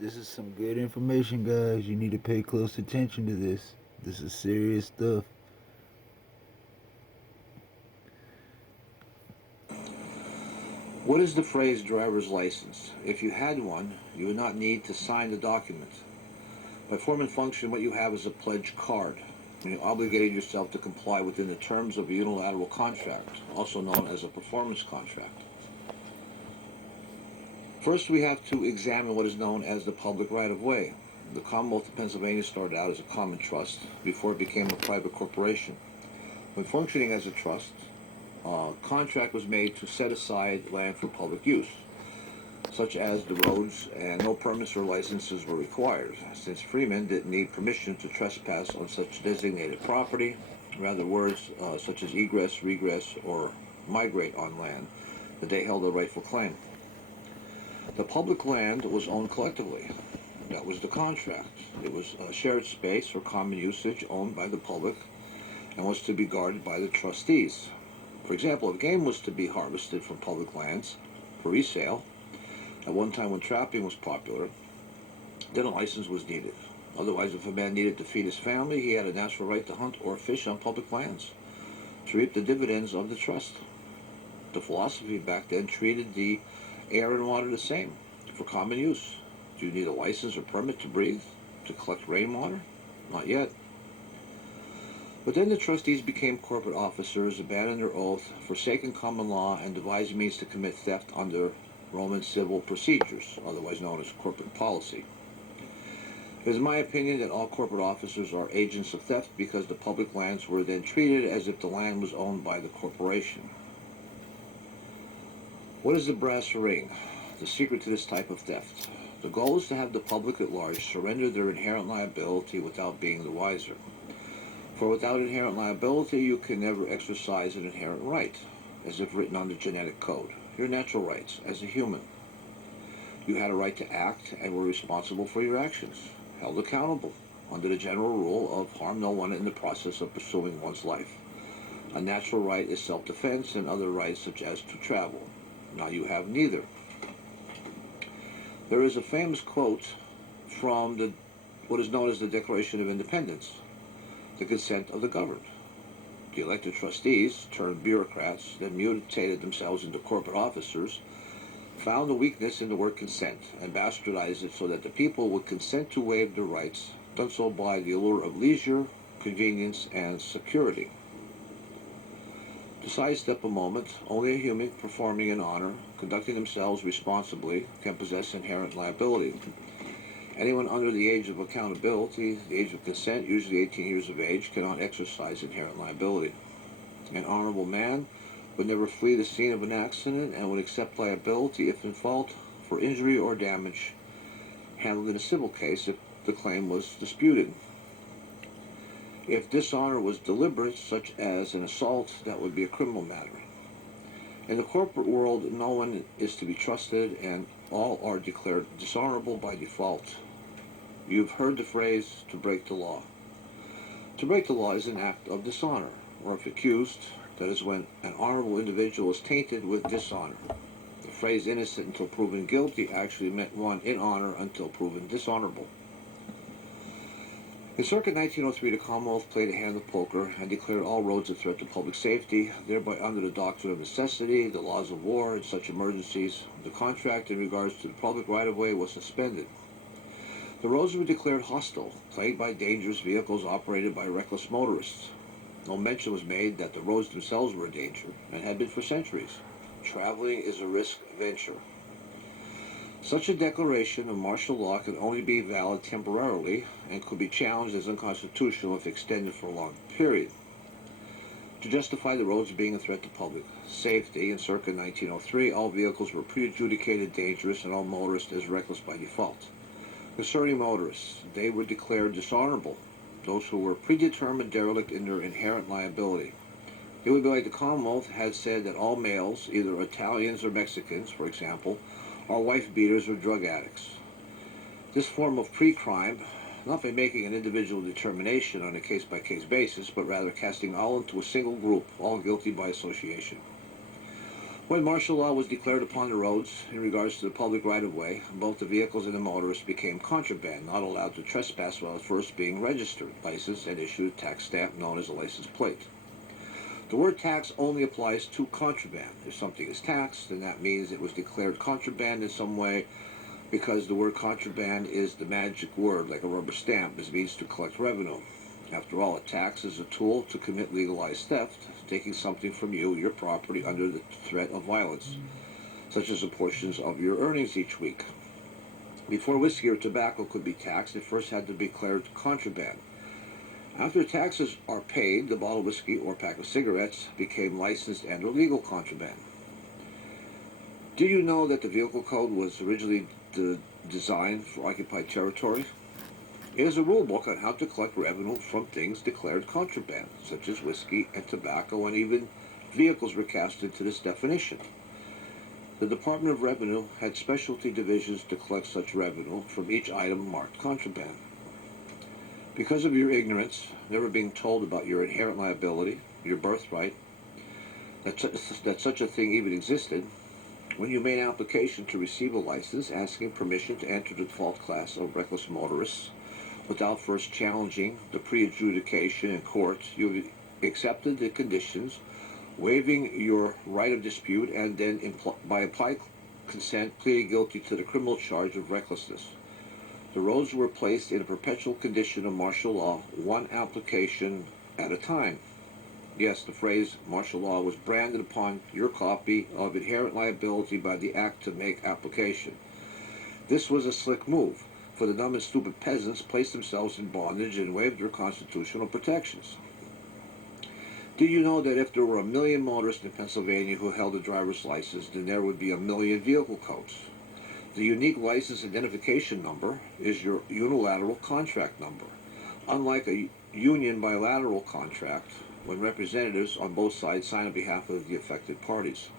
This is some good information, guys. You need to pay close attention to this. This is serious stuff. What is the phrase driver's license? If you had one, you would not need to sign the document. By form and function, what you have is a pledge card. You obligated yourself to comply within the terms of a unilateral contract, also known as a performance contract. First, we have to examine what is known as the public right-of-way. The Commonwealth of Pennsylvania started out as a common trust before it became a private corporation. When functioning as a trust, a contract was made to set aside land for public use, such as the roads, and no permits or licenses were required, since freemen didn't need permission to trespass on such designated property. Rather, words such as egress, regress, or migrate on land that they held a rightful claim. The public land was owned collectively. That was the contract. It was a shared space or common usage owned by the public and was to be guarded by the trustees. For example, if game was to be harvested from public lands for resale, at one time when trapping was popular, then a license was needed. Otherwise, if a man needed to feed his family, he had a natural right to hunt or fish on public lands to reap the dividends of the trust. The philosophy back then treated the air and water the same for common use. Do you need a license or permit to breathe, to collect rainwater? Not yet. But then the trustees became corporate officers, abandoned their oath, forsaken common law, and devised means to commit theft under Roman civil procedures, otherwise known as corporate policy. It is my opinion that all corporate officers are agents of theft because the public lands were then treated as if the land was owned by the corporation. What is the brass ring? The secret to this type of theft. The goal is to have the public at large surrender their inherent liability without being the wiser. For without inherent liability, you can never exercise an inherent right, as if written on the genetic code. Your natural rights as a human. You had a right to act and were responsible for your actions, held accountable under the general rule of harm no one in the process of pursuing one's life. A natural right is self-defense and other rights such as to travel. Now you have neither. There is a famous quote from what is known as the Declaration of Independence, the consent of the governed. The elected trustees, turned bureaucrats, then mutated themselves into corporate officers, found a weakness in the word consent and bastardized it so that the people would consent to waive their rights, done so by the allure of leisure, convenience, and security. To sidestep a moment, only a human performing in honor, conducting themselves responsibly, can possess inherent liability. Anyone under the age of accountability, the age of consent, usually 18 years of age, cannot exercise inherent liability. An honorable man would never flee the scene of an accident and would accept liability if in fault for injury or damage handled in a civil case if the claim was disputed. If dishonor was deliberate, such as an assault, that would be a criminal matter. In the corporate world, no one is to be trusted and all are declared dishonorable by default. You've heard the phrase, to break the law. To break the law is an act of dishonor, or if accused, that is when an honorable individual is tainted with dishonor. The phrase innocent until proven guilty actually meant one in honor until proven dishonorable. In circa 1903, the Commonwealth played a hand of poker and declared all roads a threat to public safety, thereby under the doctrine of necessity, the laws of war, and such emergencies, the contract in regards to the public right-of-way was suspended. The roads were declared hostile, plagued by dangerous vehicles operated by reckless motorists. No mention was made that the roads themselves were a danger, and had been for centuries. Traveling is a risk venture. Such a declaration of martial law can only be valid temporarily and could be challenged as unconstitutional if extended for a long period. To justify the roads being a threat to public safety, in circa 1903, all vehicles were pre-adjudicated dangerous and all motorists as reckless by default. Concerning motorists, they were declared dishonorable, those who were predetermined derelict in their inherent liability. It would be like the Commonwealth had said that all males, either Italians or Mexicans, for example, are wife-beaters or drug addicts. This form of pre-crime, not by making an individual determination on a case-by-case basis, but rather casting all into a single group, all guilty by association. When martial law was declared upon the roads in regards to the public right-of-way, both the vehicles and the motorists became contraband, not allowed to trespass without first being registered, licensed, and issued a tax stamp known as a license plate. The word tax only applies to contraband. If something is taxed, then that means it was declared contraband in some way, because the word contraband is the magic word, like a rubber stamp. It means to collect revenue. After all, a tax is a tool to commit legalized theft, taking something from you, your property, under the threat of violence, such as the portions of your earnings each week. Before whiskey or tobacco could be taxed, it first had to be declared contraband. After taxes are paid, the bottle of whiskey or pack of cigarettes became licensed and or legal contraband. Did you know that the vehicle code was originally designed for occupied territory? It is a rule book on how to collect revenue from things declared contraband, such as whiskey and tobacco, and even vehicles were cast into this definition. The Department of Revenue had specialty divisions to collect such revenue from each item marked contraband. Because of your ignorance, never being told about your inherent liability, your birthright, that such a thing even existed, when you made an application to receive a license asking permission to enter the default class of reckless motorists, without first challenging the pre-adjudication in court, you accepted the conditions, waiving your right of dispute, and then, by implied consent, pleaded guilty to the criminal charge of recklessness. The roads were placed in a perpetual condition of martial law, one application at a time. Yes, the phrase martial law was branded upon your copy of inherent liability by the act to make application. This was a slick move, for the dumb and stupid peasants placed themselves in bondage and waived their constitutional protections. Did you know that if there were 1 million motorists in Pennsylvania who held a driver's license, then there would be 1 million vehicle codes? The unique license identification number is your unilateral contract number. Unlike a union bilateral contract, when representatives on both sides sign on behalf of the affected parties.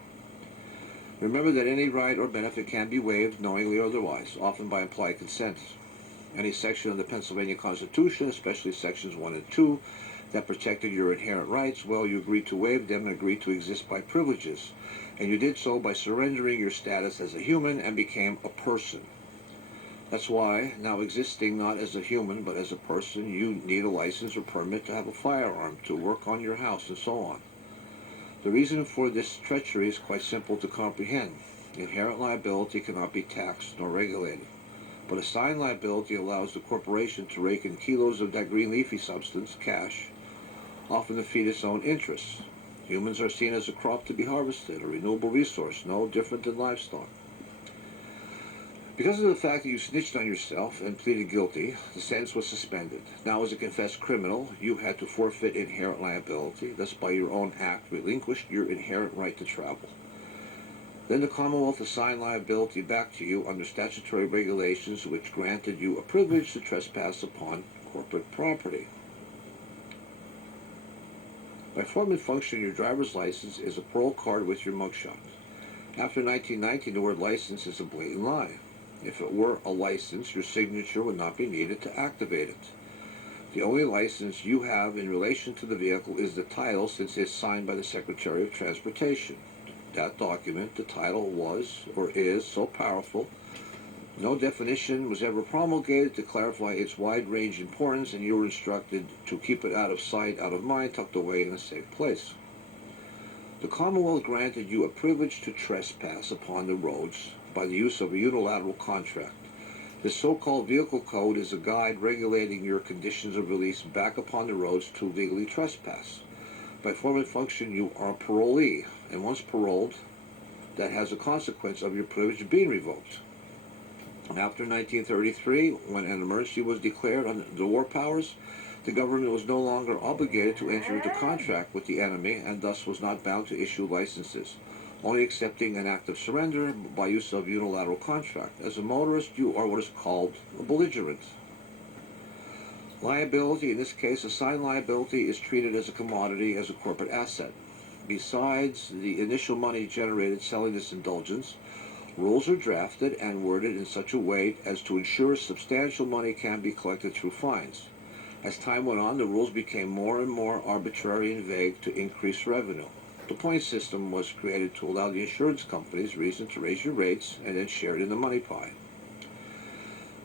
Remember that any right or benefit can be waived, knowingly or otherwise, often by implied consent. Any section of the Pennsylvania Constitution, especially sections 1 and 2, that protected your inherent rights, well, you agreed to waive them and agreed to exist by privileges. And you did so by surrendering your status as a human and became a person. That's why, now existing not as a human but as a person, you need a license or permit to have a firearm, to work on your house, and so on. The reason for this treachery is quite simple to comprehend. Inherent liability cannot be taxed nor regulated, but assigned liability allows the corporation to rake in kilos of that green leafy substance, cash, often to feed its own interests. Humans are seen as a crop to be harvested, a renewable resource, no different than livestock. Because of the fact that you snitched on yourself and pleaded guilty, the sentence was suspended. Now, as a confessed criminal, you had to forfeit inherent liability, thus by your own act relinquished your inherent right to travel. Then the Commonwealth assigned liability back to you under statutory regulations which granted you a privilege to trespass upon corporate property. By form and function, your driver's license is a parole card with your mugshot. After 1919, the word license is a blatant lie. If it were a license, your signature would not be needed to activate it. The only license you have in relation to the vehicle is the title, since it's signed by the Secretary of Transportation. That document, the title, was or is so powerful, no definition was ever promulgated to clarify its wide-range importance, and you were instructed to keep it out of sight, out of mind, tucked away in a safe place. The Commonwealth granted you a privilege to trespass upon the roads by the use of a unilateral contract. This so-called vehicle code is a guide regulating your conditions of release back upon the roads to legally trespass. By form and function, you are a parolee, and once paroled, that has a consequence of your privilege being revoked. After 1933, when an emergency was declared under the war powers, the government was no longer obligated to enter into contract with the enemy, and thus was not bound to issue licenses, only accepting an act of surrender by use of unilateral contract. As a motorist, you are what is called a belligerent. Liability, in this case assigned liability, is treated as a commodity, as a corporate asset. Besides the initial money generated selling this indulgence, rules are drafted and worded in such a way as to ensure substantial money can be collected through fines. As time went on, the rules became more and more arbitrary and vague to increase revenue. The point system was created to allow the insurance companies reason to raise your rates and then share it in the money pie.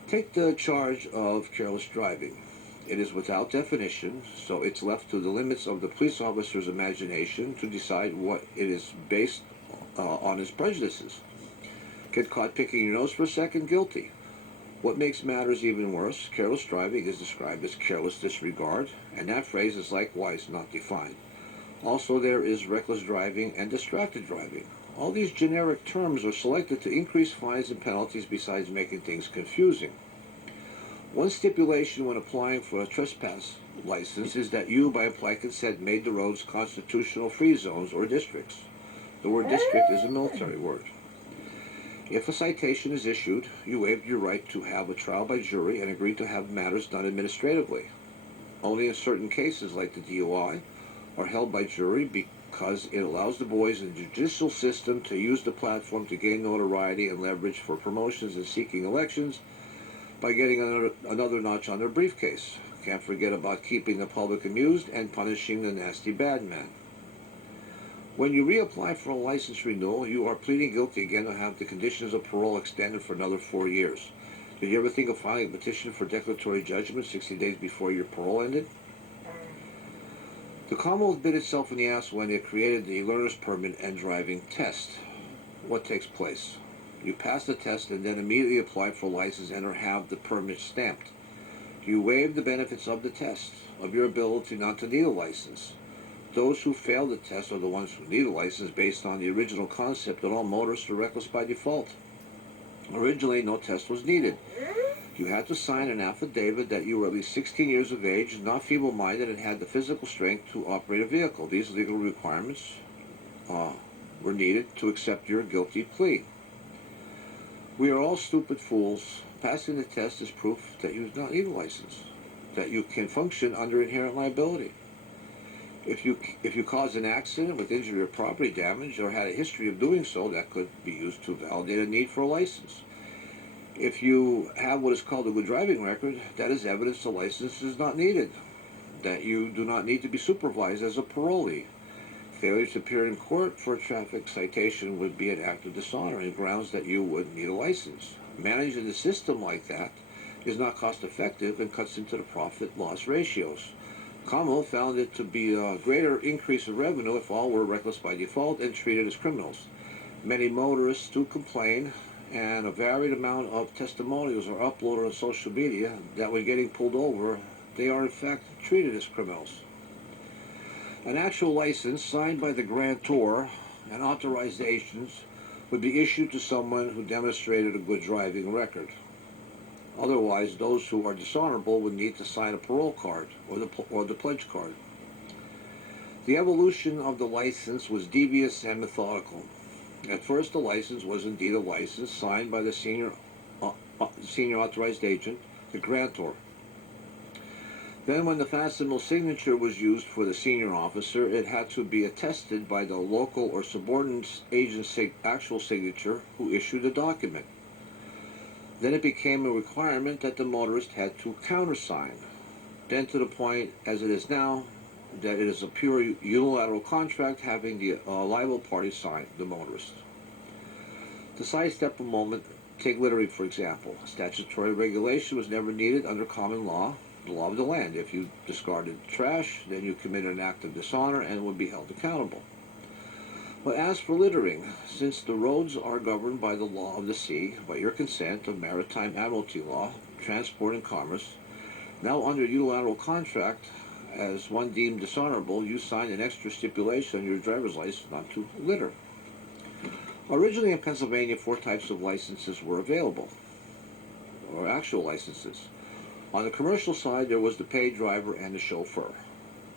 Take the charge of careless driving. It is without definition, so it's left to the limits of the police officer's imagination to decide what it is based on his prejudices. Get caught picking your nose for a second, guilty. What makes matters even worse, careless driving is described as careless disregard, and that phrase is likewise not defined. Also, there is reckless driving and distracted driving. All these generic terms are selected to increase fines and penalties besides making things confusing. One stipulation when applying for a trespass license is that you, by implied consent, made the roads constitutional free zones or districts. The word district is a military word. If a citation is issued, you waived your right to have a trial by jury and agreed to have matters done administratively. Only in certain cases, like the DUI, are held by jury because it allows the boys in the judicial system to use the platform to gain notoriety and leverage for promotions and seeking elections by getting another notch on their briefcase. Can't forget about keeping the public amused and punishing the nasty bad man. When you reapply for a license renewal, you are pleading guilty again to have the conditions of parole extended for another 4 years. Did you ever think of filing a petition for declaratory judgment 60 days before your parole ended? The Commonwealth bit itself in the ass when it created the learner's permit and driving test. What takes place? You pass the test and then immediately apply for a license and or have the permit stamped. You waive the benefits of the test, of your ability not to need a license. Those who fail the test are the ones who need a license based on the original concept that all motorists are reckless by default. Originally, no test was needed. You had to sign an affidavit that you were at least 16 years of age, not feeble-minded, and had the physical strength to operate a vehicle. These legal requirements were needed to accept your guilty plea. We are all stupid fools. Passing the test is proof that you do not need a license, that you can function under inherent liability. If you cause an accident with injury or property damage or had a history of doing so, that could be used to validate a need for a license. If you have what is called a good driving record, that is evidence the license is not needed, that you do not need to be supervised as a parolee. Failure to appear in court for a traffic citation would be an act of dishonor and grounds that you would need a license. Managing the system like that is not cost effective and cuts into the profit-loss ratios. Commonwealth found it to be a greater increase of revenue if all were reckless by default and treated as criminals. Many motorists do complain, and a varied amount of testimonials are uploaded on social media that when getting pulled over, they are in fact treated as criminals. An actual license signed by the grantor and authorized agents would be issued to someone who demonstrated a good driving record. Otherwise, those who are dishonorable would need to sign a parole card or the pledge card. The evolution of the license was devious and methodical. At first, the license was indeed a license signed by the senior authorized agent, the grantor. Then, when the facsimile signature was used for the senior officer, it had to be attested by the local or subordinate agent's actual signature who issued the document. Then it became a requirement that the motorist had to countersign. Then to the point, as it is now, that it is a pure unilateral contract having the liable party sign, the motorist. To sidestep a moment, take littering for example. Statutory regulation was never needed under common law, the law of the land. If you discarded trash, then you committed an act of dishonor and would be held accountable. But as for littering, since the roads are governed by the law of the sea, by your consent of maritime admiralty law, transport and commerce, now under unilateral contract, as one deemed dishonorable, you signed an extra stipulation on your driver's license not to litter. Originally in Pennsylvania, 4 types of licenses were available, or actual licenses. On the commercial side, there was the paid driver and the chauffeur.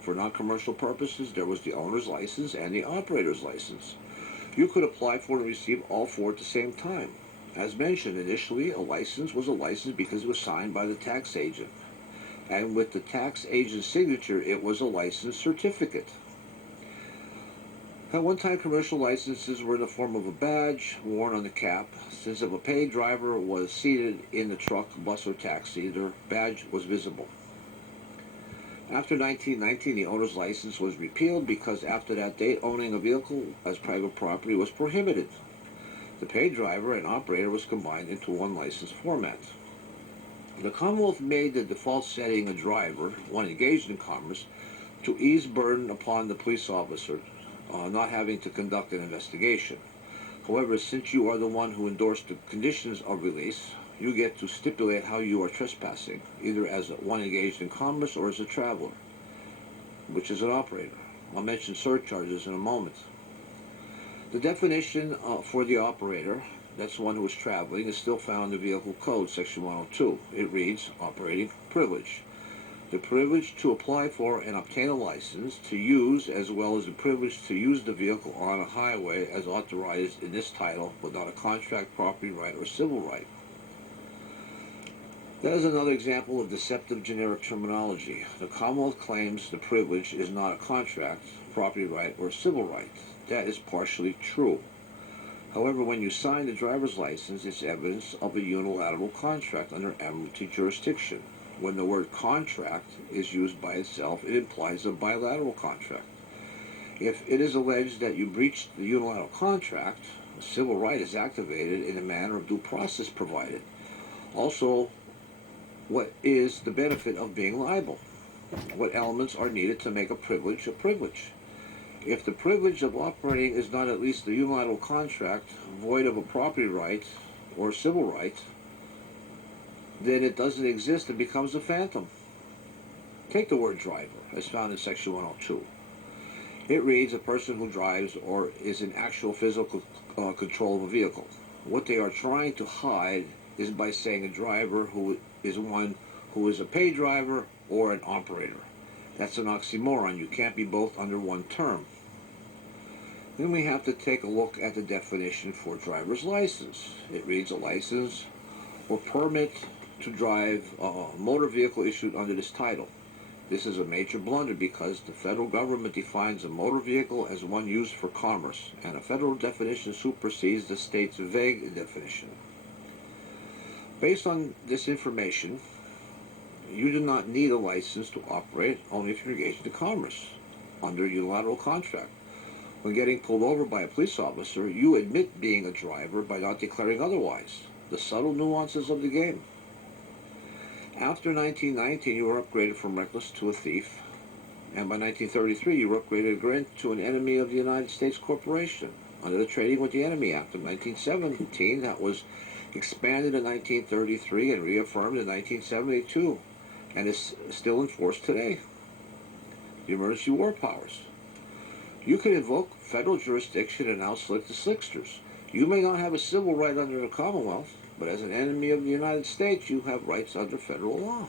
For non-commercial purposes, there was the owner's license and the operator's license. You could apply for and receive all 4 at the same time. As mentioned, initially, a license was a license because it was signed by the tax agent. And with the tax agent's signature, it was a license certificate. At one time, commercial licenses were in the form of a badge worn on the cap. Since if a paid driver was seated in the truck, bus, or taxi, their badge was visible. After 1919, the owner's license was repealed because after that date, owning a vehicle as private property was prohibited. The paid driver and operator was combined into one license format. The Commonwealth made the default setting a driver, one engaged in commerce, to ease burden upon the police officer, not having to conduct an investigation. However, since you are the one who endorsed the conditions of release, you get to stipulate how you are trespassing, either as one engaged in commerce or as a traveler, which is an operator. I'll mention surcharges in a moment. The definition for the operator, that's one who is traveling, is still found in the Vehicle Code, Section 102. It reads, operating privilege. The privilege to apply for and obtain a license to use, as well as the privilege to use the vehicle on a highway as authorized in this title without a contract, property right, or civil right. That is another example of deceptive generic terminology. The Commonwealth claims the privilege is not a contract, property right, or civil right. That is partially true. However, when you sign the driver's license, it's evidence of a unilateral contract under admiralty jurisdiction. When the word contract is used by itself, it implies a bilateral contract. If it is alleged that you breached the unilateral contract, a civil right is activated in a manner of due process provided. Also, what is the benefit of being liable? What elements are needed to make a privilege a privilege? If the privilege of operating is not at least a unilateral contract void of a property right or civil right, then it doesn't exist and becomes a phantom. Take the word driver, as found in Section 102. It reads a person who drives or is in actual physical control of a vehicle. What they are trying to hide is by saying a driver who is one who is a paid driver or an operator. That's an oxymoron. You can't be both under one term. Then we have to take a look at the definition for driver's license. It reads a license or permit to drive a motor vehicle issued under this title. This is a major blunder because the federal government defines a motor vehicle as one used for commerce, and a federal definition supersedes the state's vague definition. Based on this information, you do not need a license to operate only if you're engaged in commerce under a unilateral contract. When getting pulled over by a police officer, you admit being a driver by not declaring otherwise. The subtle nuances of the game. After 1919, you were upgraded from reckless to a thief, and by 1933, you were upgraded again to an enemy of the United States corporation. Under the Trading with the Enemy Act of 1917, that was expanded in 1933 and reaffirmed in 1972, and is still in force today. The emergency war powers. You can invoke federal jurisdiction and outslick the slicksters. You may not have a civil right under the Commonwealth, but as an enemy of the United States, you have rights under federal law.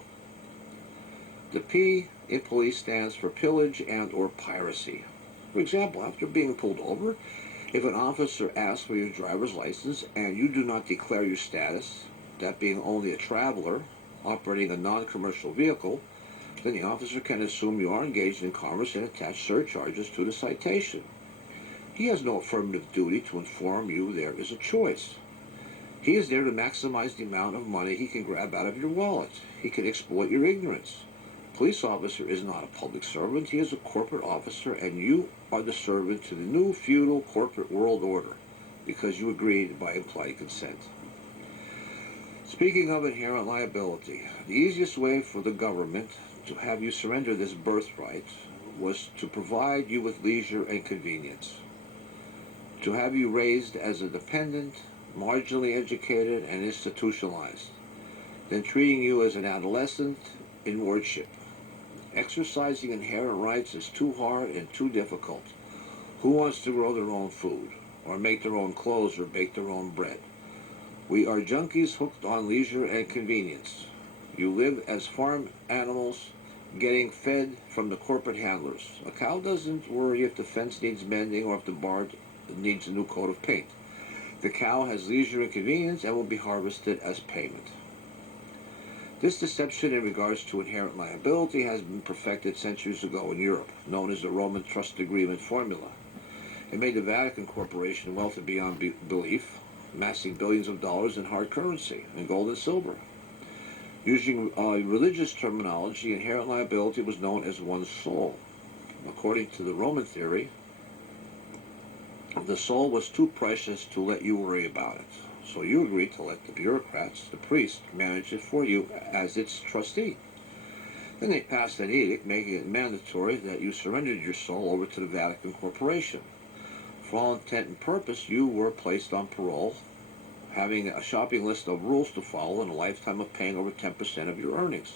The P in police stands for pillage and or piracy. For example, after being pulled over, if an officer asks for your driver's license and you do not declare your status, that being only a traveler operating a non-commercial vehicle, then the officer can assume you are engaged in commerce and attach surcharges to the citation. He has no affirmative duty to inform you there is a choice. He is there to maximize the amount of money he can grab out of your wallet. He can exploit your ignorance. A police officer is not a public servant. He is a corporate officer, and you are the servant to the new feudal corporate world order because you agreed by implied consent. Speaking of inherent liability, the easiest way for the government to have you surrender this birthright was to provide you with leisure and convenience, to have you raised as a dependent, marginally educated, and institutionalized, then treating you as an adolescent in wardship. Exercising inherent rights is too hard and too difficult. Who wants to grow their own food, or make their own clothes, or bake their own bread? We are junkies hooked on leisure and convenience. You live as farm animals, getting fed from the corporate handlers. A cow doesn't worry if the fence needs mending or if the barn needs a new coat of paint. The cow has leisure and convenience and will be harvested as payment. This deception in regards to inherent liability has been perfected centuries ago in Europe, known as the Roman Trust Agreement formula. It made the Vatican Corporation wealthy beyond belief, amassing billions of dollars in hard currency, in gold and silver. Using religious terminology, inherent liability was known as one's soul. According to the Roman theory, the soul was too precious to let you worry about it. So you agreed to let the bureaucrats, the priests, manage it for you as its trustee. Then they passed an edict making it mandatory that you surrendered your soul over to the Vatican Corporation. For all intent and purpose, you were placed on parole, having a shopping list of rules to follow and a lifetime of paying over 10% of your earnings.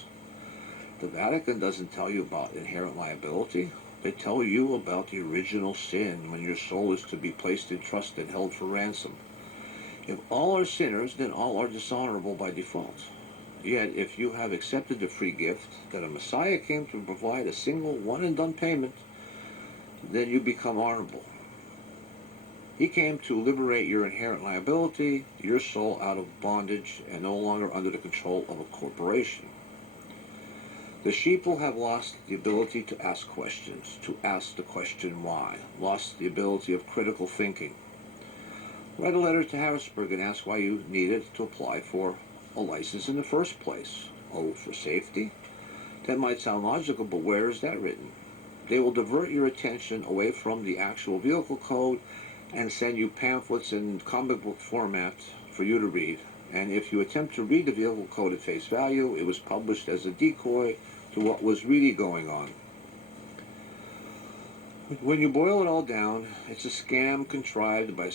The Vatican doesn't tell you about inherent liability. They tell you about the original sin when your soul is to be placed in trust and held for ransom. If all are sinners, then all are dishonorable by default. Yet, if you have accepted the free gift that a Messiah came to provide a single one-and-done payment, then you become honorable. He came to liberate your inherent liability, your soul out of bondage, and no longer under the control of a corporation. The sheep will have lost the ability to ask questions, to ask the question why, lost the ability of critical thinking. Write a letter to Harrisburg and ask why you needed to apply for a license in the first place. Oh, for safety? That might sound logical, but where is that written? They will divert your attention away from the actual vehicle code and send you pamphlets in comic book format for you to read. And if you attempt to read the vehicle code at face value, it was published as a decoy to what was really going on. When you boil it all down, it's a scam contrived by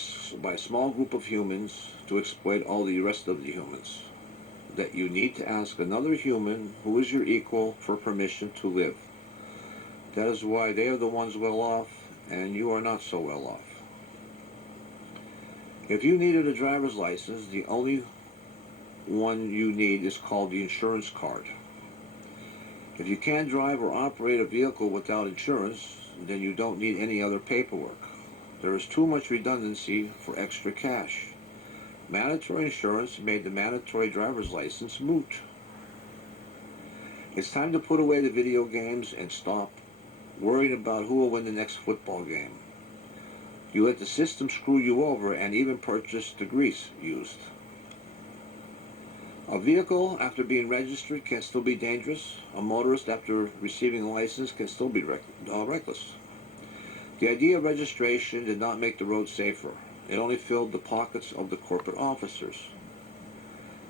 a small group of humans to exploit all the rest of the humans. That you need to ask another human who is your equal for permission to live. That is why they are the ones well off and you are not so well off. If you needed a driver's license, the only one you need is called the insurance card. If you can't drive or operate a vehicle without insurance, then you don't need any other paperwork. There is too much redundancy for extra cash. Mandatory insurance made the mandatory driver's license moot. It's time to put away the video games and stop worrying about who will win the next football game. You let the system screw you over and even purchase the grease used. A vehicle, after being registered, can still be dangerous. A motorist, after receiving a license, can still be reckless. The idea of registration did not make the road safer. It only filled the pockets of the corporate officers.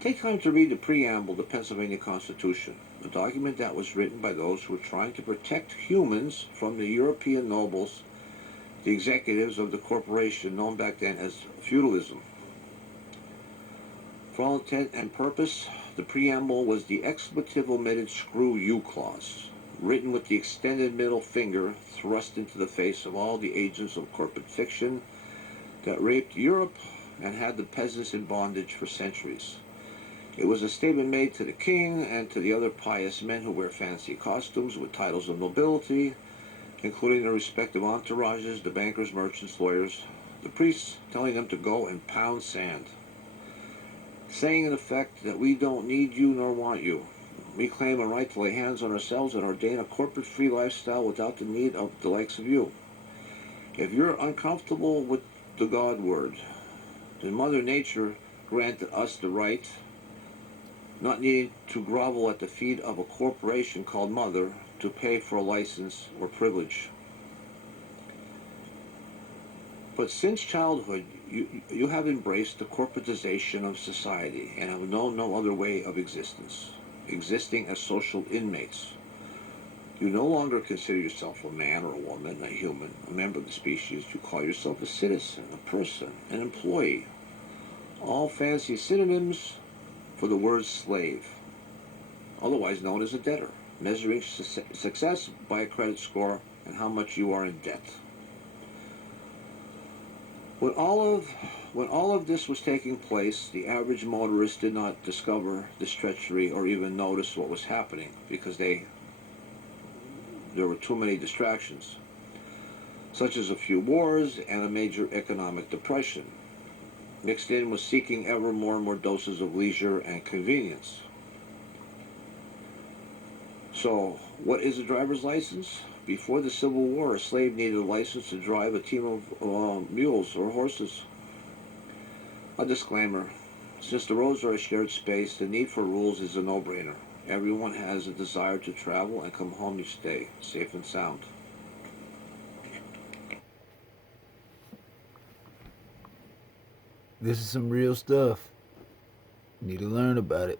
Take time to read the preamble of the Pennsylvania Constitution, a document that was written by those who were trying to protect humans from the European nobles, the executives of the corporation known back then as feudalism. For all intent and purpose, the preamble was the expletive-omitted screw you clause, written with the extended middle finger thrust into the face of all the agents of corporate fiction that raped Europe and had the peasants in bondage for centuries. It was a statement made to the king and to the other pious men who wear fancy costumes with titles of nobility, including their respective entourages, the bankers, merchants, lawyers, the priests, telling them to go and pound sand, saying in effect that we don't need you nor want you. We claim a right to lay hands on ourselves and ordain a corporate-free lifestyle without the need of the likes of you. If you're uncomfortable with the God word, then Mother Nature granted us the right, not needing to grovel at the feet of a corporation called Mother to pay for a license or privilege. But since childhood, you have embraced the corporatization of society and have known no other way of existence, existing as social inmates. You no longer consider yourself a man or a woman, a human, a member of the species. You call yourself a citizen, a person, an employee. All fancy synonyms for the word slave, otherwise known as a debtor, measuring success by a credit score and how much you are in debt. When all of this was taking place, the average motorist did not discover this treachery or even notice what was happening because there were too many distractions, such as a few wars and a major economic depression. Mixed in was seeking ever more and more doses of leisure and convenience. So, what is a driver's license? Before the Civil War, a slave needed a license to drive a team of mules or horses. A disclaimer. Since the roads are a shared space, the need for rules is a no-brainer. Everyone has a desire to travel and come home to stay, safe and sound. This is some real stuff. You need to learn about it.